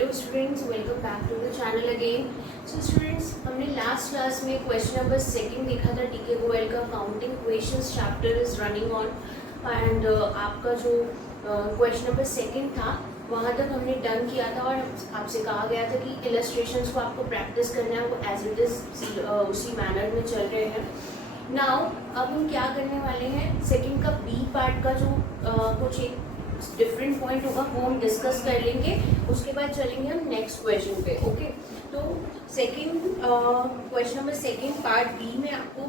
Hello students, welcome back to the channel again. So students, हमने last class में question number second देखा था। TK Goyal का counting questions chapter is running on and आपका जो question number second था वहाँ तक हमने डन किया था और आपसे कहा गया था कि इलस्ट्रेशंस को आपको प्रैक्टिस करना है, वो एज इट इज उसी मैनर में चल रहे हैं। नाउ अब हम क्या करने वाले हैं, सेकंड का बी पार्ट का जो कुछ एक डिफरेंट पॉइंट होगा वो हम डिस्कस कर लेंगे। उसके बाद चलेंगे हम नेक्स्ट क्वेश्चन पे। ओके, तो second question number second part B में आपको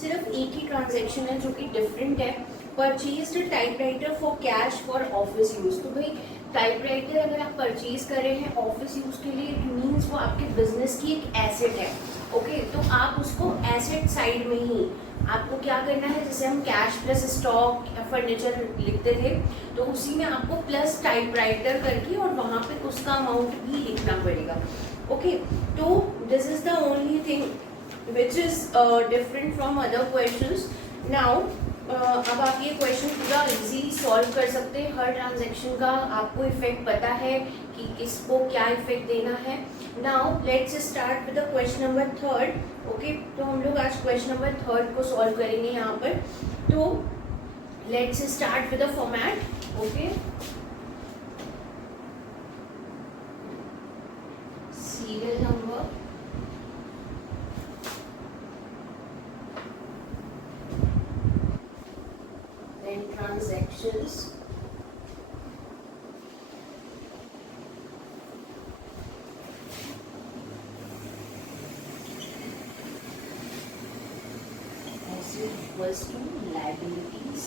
सिर्फ एक ही ट्रांजैक्शन है जो कि डिफरेंट है। Purchased typewriter for cash for office use. तो भाई टाइपराइटर अगर आप परचेज कर रहे हैं ऑफिस यूज के लिए, इट मीन्स वो आपके बिजनेस की एक एसेट है। ओके, तो आप उसको एसेट साइड में ही आपको क्या करना है, जैसे हम कैश प्लस स्टॉक या फर्नीचर लिखते थे तो उसी में आपको प्लस टाइपराइटर करके और वहाँ पे उसका अमाउंट भी लिखना पड़ेगा। ओके, तो this is the only thing which is different from other questions. Now अब आप ये क्वेश्चन पूरा इजीली सॉल्व कर सकते हैं। हर ट्रांजैक्शन का आपको इफेक्ट पता है कि किसको क्या इफेक्ट देना है। Now let's start with the question number third. Okay, तो हम लोग आज क्वेश्चन नंबर थर्ड को सॉल्व करेंगे यहाँ पर। तो let's start with the format. Okay, serial number, then transactions, asset equals to liabilities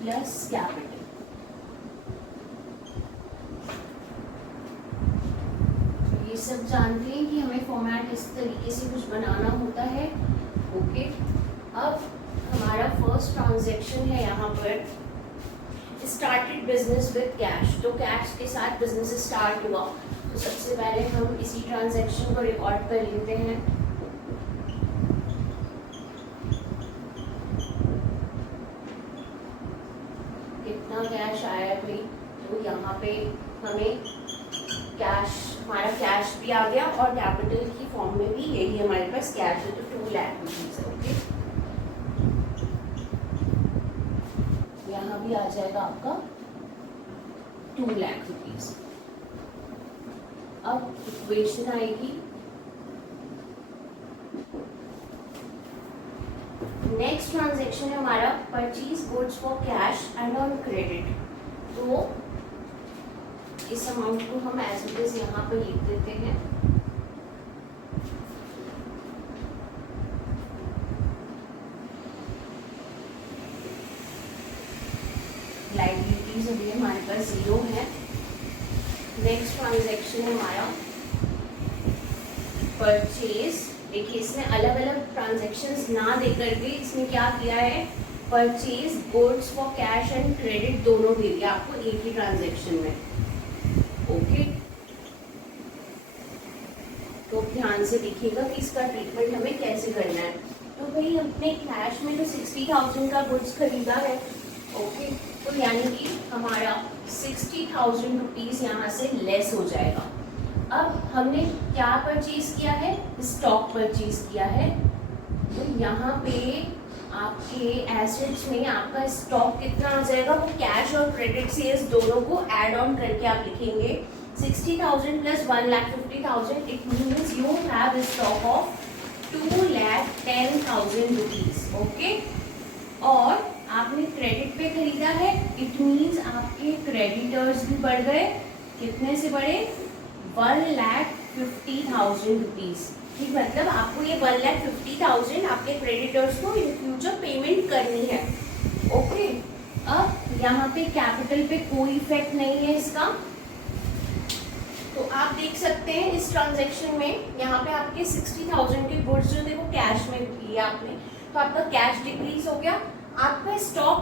plus capital। ये सब जानते हैं कि हमें फॉर्मेट इस तरीके से कुछ बनाना होता है। ओके, अब हमारा फर्स्ट ट्रांजैक्शन है यहाँ पर, स्टार्टेड बिजनेस विद कैश। तो कैश के साथ बिजनेस स्टार्ट हुआ, तो सबसे पहले हम इसी ट्रांजैक्शन को रिकॉर्ड कर लेते हैं। कितना कैश आया भाई, तो यहाँ पे हमें कैश, हमारा कैश भी आ गया और कैपिटल की फॉर्म में भी यही हमारे पास कैश है, तो 2 लाख रुपीज है। ओके, यहाँ भी आ जाएगा आपका 2 लाख रुपीज। अब इक्वेशन आएगी, नेक्स्ट ट्रांजैक्शन है हमारा purchase goods for cash and on credit. तो इस अमाउंट को हम एज इट इज यहाँ पर लिख देते हैं। लाइबिलिटीज अभी हमारे पास 0 है। नेक्स्ट ट्रांजैक्शन है हमारा परचेज। देखिए इसमें अलग अलग ट्रांजैक्शंस ना देकर भी इसमें क्या किया है, purchase goods for cash and credit दोनों दे दिया आपको एक ही ट्रांजैक्शन में। ओके, तो ध्यान से देखिएगा कि इसका ट्रीटमेंट हमें कैसे करना है। तो भाई हमने कैश में तो 60,000 का गुड्स खरीदा है। ओके, तो यानी कि हमारा 60,000 रुपीज यहाँ से लेस हो जाएगा। अब हमने क्या परचेज किया है, स्टॉक परचेज किया है। तो यहाँ पे आपके एसेट्स में आपका स्टॉक कितना आ जाएगा, वो कैश और क्रेडिट सेल्स दोनों को ऐड ऑन करके आप लिखेंगे 60,000 plus 1,50,000। It means you have stock of 2,10,000 rupees. Okay, और आपने क्रेडिट पे खरीदा है, इट मीन्स आपके क्रेडिटर्स भी बढ़ गए। कितने से बढ़े, 1,50,000 रुपीज। ठीक, मतलब आपको ये 1,50,000 आपके क्रेडिटर्स को इन फ्यूचर पेमेंट करनी है। ओके, अब यहाँ पे कैपिटल पे कोई इफेक्ट नहीं है इसका। तो आप देख सकते हैं इस ट्रांजैक्शन में यहाँ पे आपके 60,000 के गुड्स जो थे वो कैश में लिए आपने, तो आपका कैश डिक्रीज हो गया। आपका स्टॉक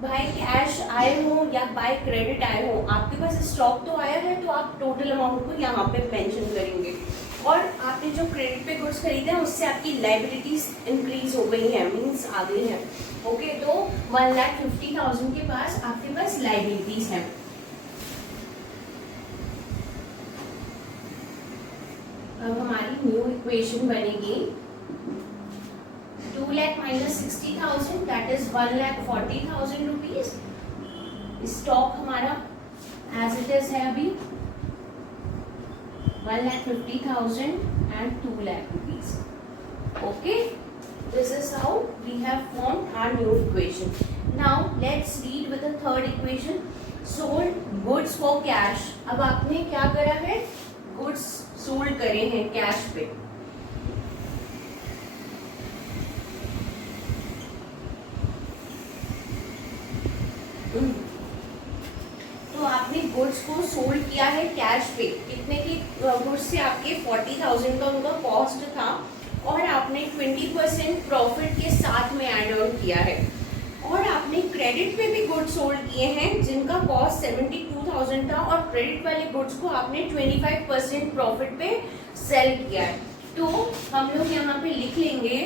बाय कैश आए हो या बाय क्रेडिट आए हो, आपके पास स्टॉक तो आया है, तो आप टोटल अमाउंट को यहाँ पे मेंशन करेंगे। और आपने जो क्रेडिट पे गुड्स खरीदे हैं उससे आपकी लाइबिलिटीज इंक्रीज हो गई है, मीन्स आ गई है। ओके, तो 1,50,000 के पास आपके पास लाइबिलिटीज हैं। अब हमारी न्यू इक्वेशन बनेगी 2 lakh minus 60,000 that is 1,40,000 rupees. Stock हमारा एज इट इज है अभी 1,50,000 and 2 lakh rupees. Okay, this is how we have formed our new equation. Now let's read with the third equation. Sold goods for cash. अब आपने क्या करा है, goods sold करे हैं कैश पे। तो आपने गुड्स को सोल्ड किया है कैश पे, कितने की गुड्स से आपके 40,000 का उनका कॉस्ट था और आपने 20% प्रॉफिट के साथ में ऐड ऑन किया है। और आपने क्रेडिट पे भी गुड्स सोल्ड किए हैं जिनका कॉस्ट 72,000 था और क्रेडिट वाले गुड्स को आपने 25% प्रॉफिट पे सेल किया है। तो हम लोग यहाँ पे लिख लेंगे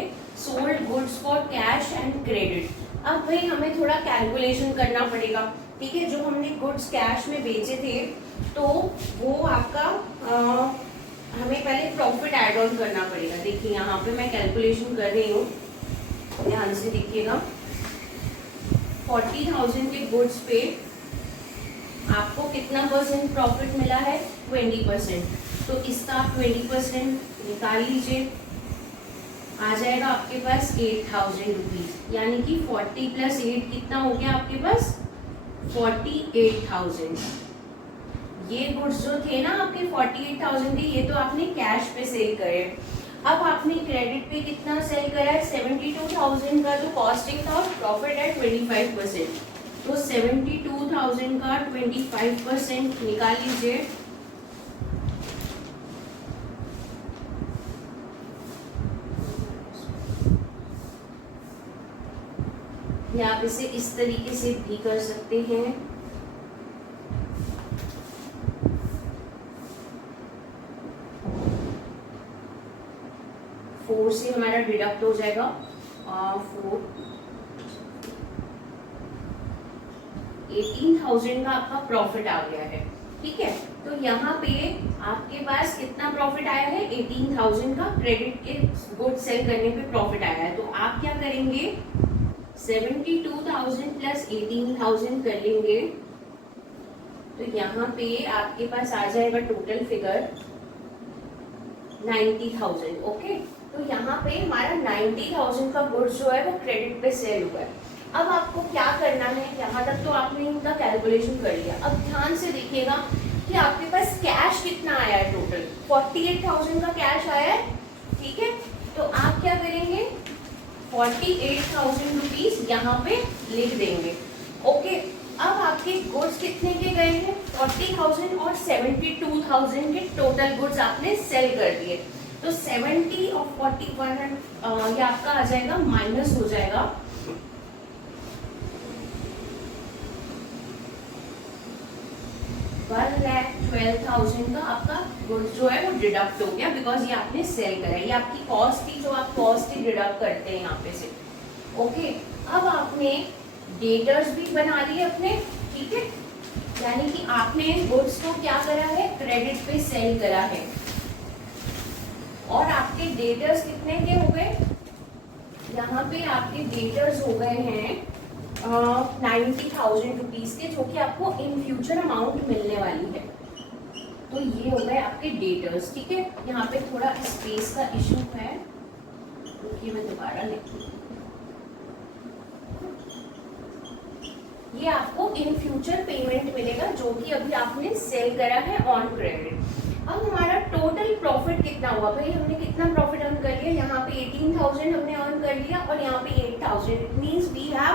sold goods for cash and credit. अब भाई हमें थोड़ा कैलकुलेशन करना पड़ेगा, ठीक है। जो हमने गुड्स कैश में बेचे थे तो वो आपका हमें पहले प्रॉफिट ऐड ऑन करना पड़ेगा। देखिए यहाँ पे मैं कैलकुलेशन कर रही हूँ, ध्यान से देखिएगा। 40,000 के गुड्स पे आपको कितना परसेंट प्रॉफिट मिला है, 20%। तो इसका आप 20% निकाल लीजिए, आ जाएगा आपके पास 8,000 रुपीज, यानी कि 40 + 8 कितना हो गया आपके पास 48,000। ये गुड्स जो थे ना आपके 48,000 के, ये तो आपने कैश पे सेल करे। अब आपने क्रेडिट पे कितना सेल करा है, 72,000 का जो कॉस्टिंग था और प्रॉफिट है 25%। तो 72,000 का 25% निकाल लीजिए, या आप इसे इस तरीके से भी कर सकते हैं। फोर से हमारा डिडक्ट हो जाएगा 4, 18,000 का आपका प्रॉफिट आ गया है, ठीक है। तो यहाँ पे आपके पास कितना प्रॉफिट आया है, 18,000 का क्रेडिट के गुड सेल करने पे प्रॉफिट आया है। तो आप क्या करेंगे, 72,000 + 18,000 कर लेंगे। तो यहाँ पे आपके पास आ जाएगा टोटल फिगर 90,000। ओके, तो यहाँ पे हमारा 90,000 का गुड्स जो है वो क्रेडिट पे सेल हुआ है। अब आपको क्या करना है, यहाँ तक तो आपने इनका कैलकुलेशन कर लिया। अब ध्यान से देखिएगा कि आपके पास कैश कितना आया है, टोटल 48,000 का कैश आया है, ठीक है। तो आप क्या करेंगे, 48,000 रुपीज यहाँ पे लिख देंगे। ओके, अब आपके गुड्स कितने के गए हैं, 40,000 और 72,000 के टोटल गुड्स आपने सेल कर दिए। तो 70 और 41 ये आपका आ जाएगा, माइनस हो जाएगा 1,12,000 का आपका गुड्स जो है वो डिडक्ट हो गया, बिकॉज ये आपने सेल करा है। ये आपकी कॉस्ट थी जो आप कॉस्ट ही डिडक्ट करते हैं यहाँ पे से। ओके, अब आपने डेटर्स भी बना लिए अपने, ठीक है, यानी कि आपने गुड्स को क्या करा है, क्रेडिट पे सेल करा है। और आपके डेटर्स कितने के हो गए, यहाँ पे आपके डेटर्स हो गए हैं 90,000 रुपीज के, जो कि आपको इन फ्यूचर अमाउंट मिलने वाली है। तो ये हो गए आपके डेटर्स, ठीक है। यहाँ पे थोड़ा स्पेस का इशू है, रुकिए मैं दोबारा लिखती हूँ। ये आपको इन फ्यूचर पेमेंट मिलेगा जो कि अभी आपने सेल करा है ऑन क्रेडिट। अब हमारा टोटल प्रॉफिट कितना हुआ, भाई हमने कितना प्रॉफिट अर्न कर लिया, यहाँ पे 18,000 हमने अर्न कर लिया और यहाँ पे 8,000। It means we have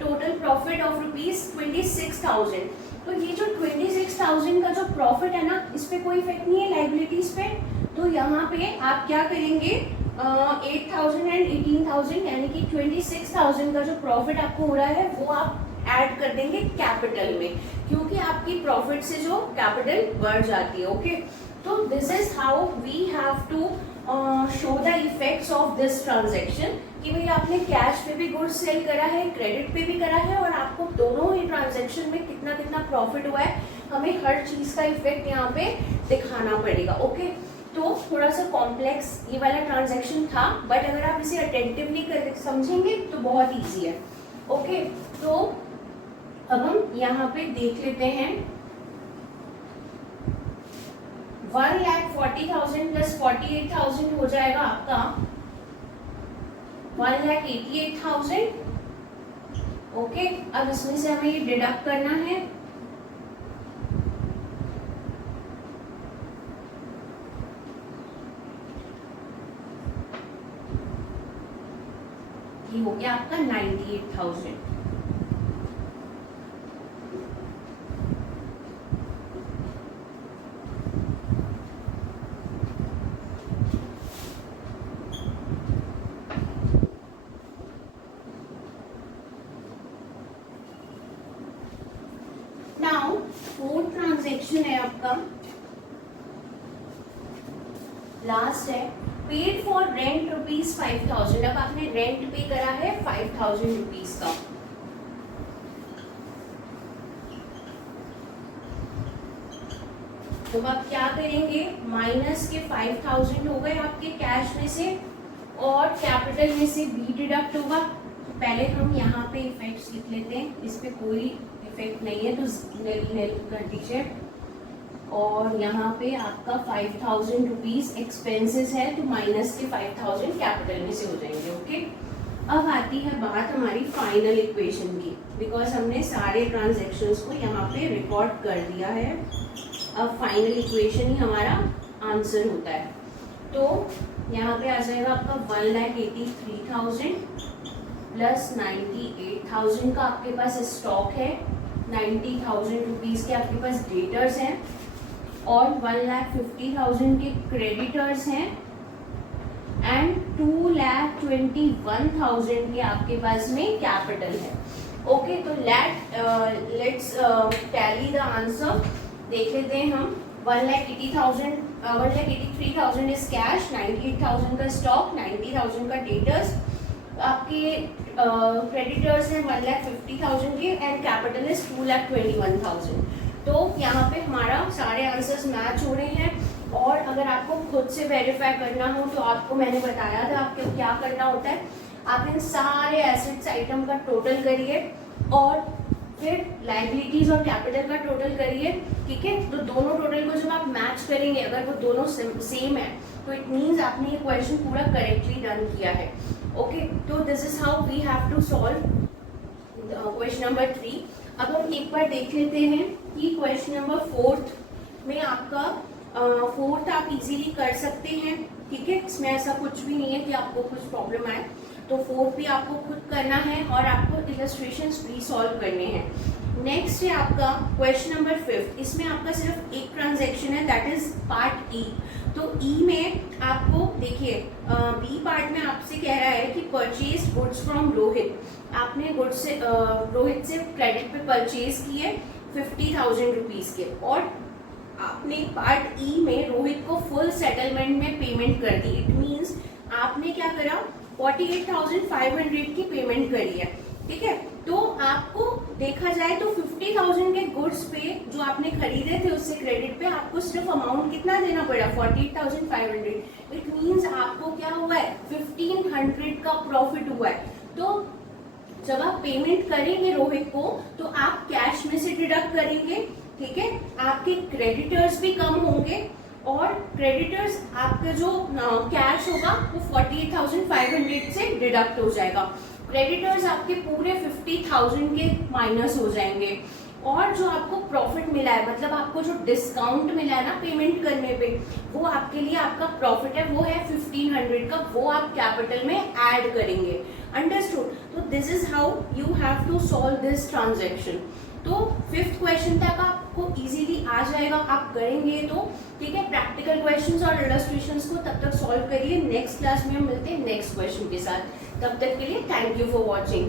total profit of ₹26,000। तो ये जो 26,000 का जो प्रॉफिट है ना, इस पे कोई इफेक्ट नहीं है लाइबिलिटीज पे। तो यहाँ पे आप क्या करेंगे, 8,000 एंड 18,000 यानी कि 26,000 का जो प्रॉफिट आपको हो रहा है वो आप ऐड कर देंगे कैपिटल में, क्योंकि आपकी प्रॉफिट से जो कैपिटल बढ़ जाती है। ओके, तो this is how we have to show the effects of this transaction, कि भाई आपने कैश पे भी गुड्स सेल करा है, क्रेडिट पे भी करा है, और आपको दोनों ही ट्रांजेक्शन में कितना कितना प्रॉफिट हुआ है, हमें हर चीज का इफेक्ट यहाँ पे दिखाना पड़ेगा। ओके, तो थोड़ा सा कॉम्प्लेक्स ये वाला ट्रांजैक्शन था, बट अगर आप इसे अटेंटिवली कर समझेंगे तो बहुत इजी है। ओके, तो अब हम यहाँ पे देख लेते हैं 1,40,000 प्लस 48,000 हो जाएगा आपका 1,88,000। ओके, अब इसमें से हमें ये डिडक्ट करना है। ये हो गया आपका 98,000। नाउ फोर्थ ट्रांजेक्शन है आपका, लास्ट है, पेड फॉर रेंट ₹5,000। अब आपने रेंट पे करा है 5,000 रुपीज का। तो आप क्या करेंगे, माइनस के 5,000 हो गए आपके कैश में से और कैपिटल में से बी डिडक्ट होगा। तो पहले हम यहाँ पे इफेक्ट्स लिख लेते हैं, इस पे कोई इफेक्ट नहीं है तो नेल कर दीजिए। और यहाँ पे आपका 5,000 रुपीज एक्सपेंसेस है तो माइनस के 5,000 कैपिटल में से हो जाएंगे। ओके, अब आती है बात हमारी फाइनल इक्वेशन की, बिकॉज हमने सारे ट्रांजेक्शन्स को यहाँ पे रिकॉर्ड कर दिया है। अब फाइनल इक्वेशन ही हमारा आंसर होता है। तो यहाँ पे आ जाएगा आपका 1,83,000 प्लस 98,000 का आपके पास स्टॉक है, 90,000 रुपीज के आपके पास डेटर्स हैं और 1,50,000 के क्रेडिटर्स हैं एंड 2,21,000 के आपके पास में कैपिटल है। ओके, तो लेट्स टैली द आंसर। देख लेते हैं हम। 1,83,000 इज कैश, 98,000 का स्टॉक, 90,000 का डेटर्स, आपके क्रेडिटर्स हैं 1,50,000 के एंड कैपिटल इज 2,21,000। तो यहाँ पे हमारा सारे आंसर्स मैच हो रहे हैं। और अगर आपको खुद से वेरीफाई करना हो तो आपको मैंने बताया था आपको क्या करना होता है। आप इन सारे एसेट्स आइटम का टोटल करिए और फिर लायबिलिटीज और कैपिटल का टोटल करिए, ठीक है। तो दोनों टोटल को जब आप मैच करेंगे, अगर वो दोनों सेम है तो इट मीन्स आपने ये क्वेश्चन पूरा करेक्टली डन किया है। ओके, तो this is how we have to solve question number 3। अब हम एक बार देख लेते हैं कि क्वेश्चन नंबर 4 में आपका फोर्थ आप इजीली कर सकते हैं, ठीक है। इसमें ऐसा कुछ भी नहीं है कि आपको कुछ प्रॉब्लम आए। तो फोर्थ भी आपको खुद करना है और आपको इलस्ट्रेशंस भी सॉल्व करने हैं। नेक्स्ट है आपका क्वेश्चन नंबर 5। इसमें आपका सिर्फ एक ट्रांजैक्शन है, दैट इज पार्ट ई। तो ई में आपको देखिए, बी पार्ट में आपसे कह रहा है कि परचेज गुड्स फ्रॉम रोहित। आपने गुड्स से रोहित से क्रेडिट पे परचेज किए 50,000 रुपीज के और आपने पार्ट ई में रोहित को फुल सेटलमेंट में पेमेंट कर दी। इट मीन्स आपने क्या करा, 48,500 की पेमेंट करी है, ठीक है। तो आपको देखा जाए तो 50,000 के गुड्स पे जो आपने खरीदे थे उससे क्रेडिट पे आपको सिर्फ अमाउंट कितना देना पड़ा, 48,500। इट मीन्स आपको क्या हुआ है, 1,500 का प्रॉफिट हुआ है। तो जब आप पेमेंट करेंगे रोहित को तो आप कैश में से डिडक्ट करेंगे, ठीक है। आपके क्रेडिटर्स भी कम होंगे और क्रेडिटर्स आपका जो कैश होगा वो 48,500 से डिडक्ट हो जाएगा। क्रेडिटर्स आपके पूरे 50,000 के माइनस हो जाएंगे और जो आपको प्रॉफिट मिला है, मतलब आपको जो डिस्काउंट मिला है ना पेमेंट करने पे, वो आपके लिए आपका प्रॉफिट है, वो है 1,500 का, वो आप कैपिटल में ऐड करेंगे। अंडरस्टूड? तो this is how you have to solve this transaction. तो 5th क्वेश्चन तक आपको इजीली आ जाएगा, आप करेंगे तो, ठीक है। प्रैक्टिकल क्वेश्चंस और इलस्ट्रेशंस को तब तक सॉल्व करिए। नेक्स्ट क्लास में हम मिलते हैं नेक्स्ट क्वेश्चन के साथ। तब तक के लिए थैंक यू फॉर वॉचिंग।